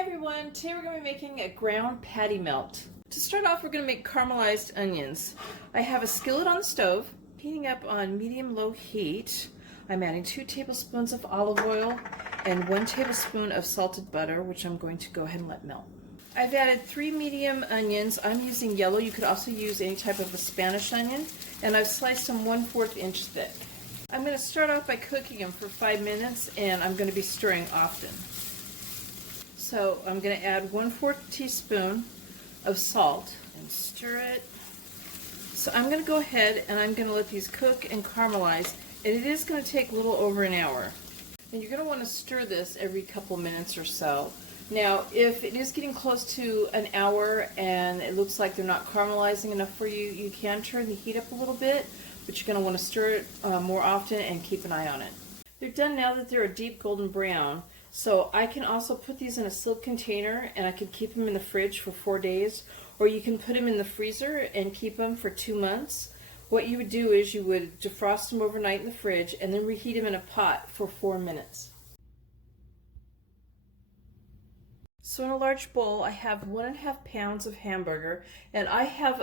everyone, today we're going to be making a ground patty melt. To start off, we're going to make caramelized onions. I have a skillet on the stove, heating up on medium-low heat. I'm adding 2 tablespoons of olive oil and 1 tablespoon of salted butter, which I'm going to go ahead and let melt. I've added 3 medium onions. I'm using yellow. You could also use any type of a Spanish onion, and I've sliced them 1/4 inch thick. I'm going to start off by cooking them for 5 minutes, and I'm going to be stirring often. So I'm going to add 1/4 teaspoon of salt and stir it. So I'm going to go ahead and I'm going to let these cook and caramelize, and it is going to take a little over an hour. And you're going to want to stir this every couple minutes or so. Now, if it is getting close to an hour and it looks like they're not caramelizing enough for you, you can turn the heat up a little bit, but you're going to want to stir it more often and keep an eye on it. They're done now that they're a deep golden brown. So I can also put these in a silk container and I could keep them in the fridge for 4 days, or you can put them in the freezer and keep them for 2 months. What you would do is you would defrost them overnight in the fridge and then reheat them in a pot for 4 minutes. So in a large bowl I have 1.5 pounds of hamburger, and I have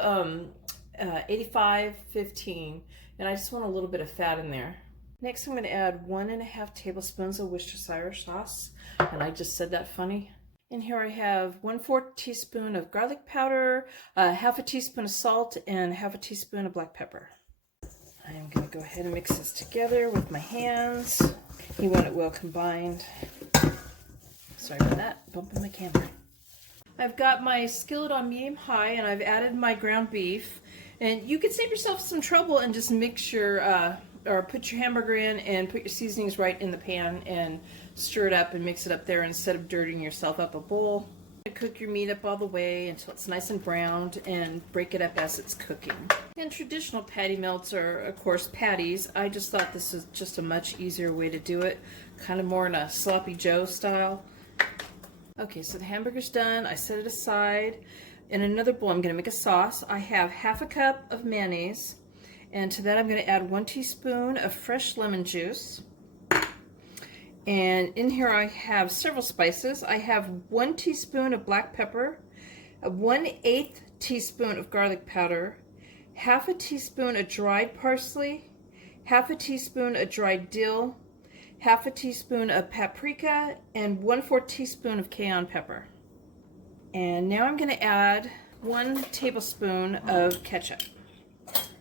85/15, and I just want a little bit of fat in there. Next, I'm going to add 1.5 tablespoons of Worcestershire sauce, and I just said that funny. And here I have 1/4 teaspoon of garlic powder, 1/2 teaspoon of salt, and 1/2 teaspoon of black pepper. I'm going to go ahead and mix this together with my hands. You want it well combined. Sorry about that, bumping my camera. I've got my skillet on medium-high, and I've added my ground beef. And you could save yourself some trouble and just mix your or put your hamburger in and put your seasonings right in the pan and stir it up and mix it up there instead of dirtying yourself up a bowl. Cook your meat up all the way until it's nice and browned, and break it up as it's cooking. And traditional patty melts are, of course, patties. I just thought this was just a much easier way to do it, kind of more in a sloppy Joe style. Okay, so the hamburger's done. I set it aside. In another bowl, I'm going to make a sauce. I have 1/2 cup of mayonnaise. And to that I'm going to add 1 teaspoon of fresh lemon juice. And in here I have several spices. I have 1 teaspoon of black pepper, 1/8 teaspoon of garlic powder, 1/2 teaspoon of dried parsley, 1/2 teaspoon of dried dill, 1/2 teaspoon of paprika, and 1/4 teaspoon of cayenne pepper. And now I'm going to add 1 tablespoon of ketchup.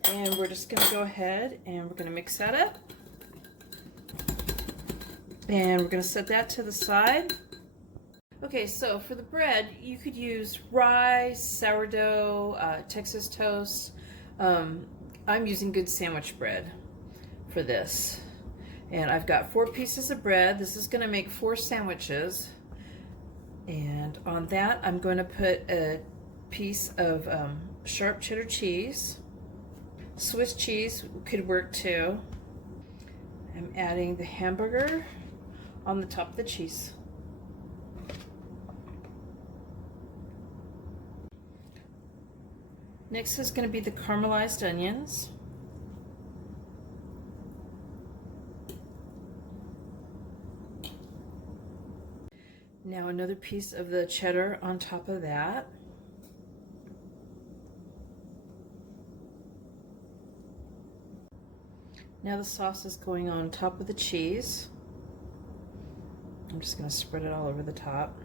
And we're just going to go ahead and we're going to mix that up. And we're going to set that to the side. Okay, so for the bread, you could use rye, sourdough, Texas toast. I'm using good sandwich bread for this. And I've got 4 pieces of bread. This is going to make 4 sandwiches. And on that, I'm going to put a piece of sharp cheddar cheese. Swiss cheese could work too. I'm adding the hamburger on the top of the cheese. Next is going to be the caramelized onions. Now another piece of the cheddar on top of that. Now the sauce is going on top of the cheese. I'm just going to spread it all over the top.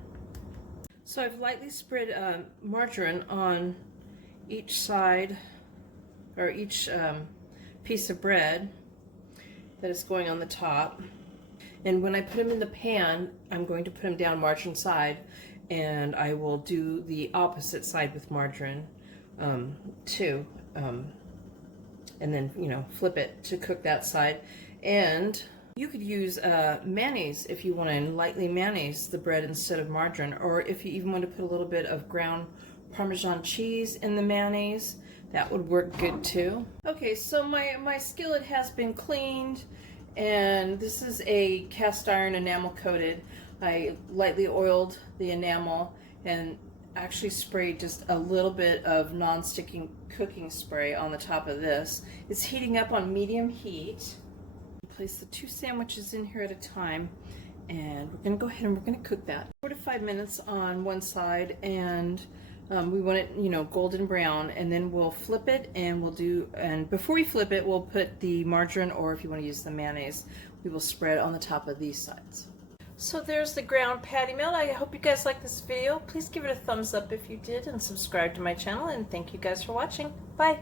So I've lightly spread margarine on each side, or each piece of bread that is going on the top. And when I put them in the pan, I'm going to put them down margarine side, and I will do the opposite side with margarine too. And then, you know, flip it to cook that side. And you could use mayonnaise if you want to lightly mayonnaise the bread instead of margarine, or if you even want to put a little bit of ground Parmesan cheese in the mayonnaise, that would work good too. Okay, so my skillet has been cleaned, and this is a cast iron enamel coated. I lightly oiled the enamel and actually sprayed just a little bit of non-sticking cooking spray on the top of this. It's heating up on medium heat. Place the 2 sandwiches in here at a time, and we're going to go ahead and we're going to cook that. 4 to 5 minutes on one side, and we want it, you know, golden brown, and then we'll flip it, and and before we flip it, we'll put the margarine, or if you want to use the mayonnaise, we will spread on the top of these sides. So there's the ground patty melt. I hope you guys like this video. Please give it a thumbs up if you did, and subscribe to my channel, and thank you guys for watching. Bye.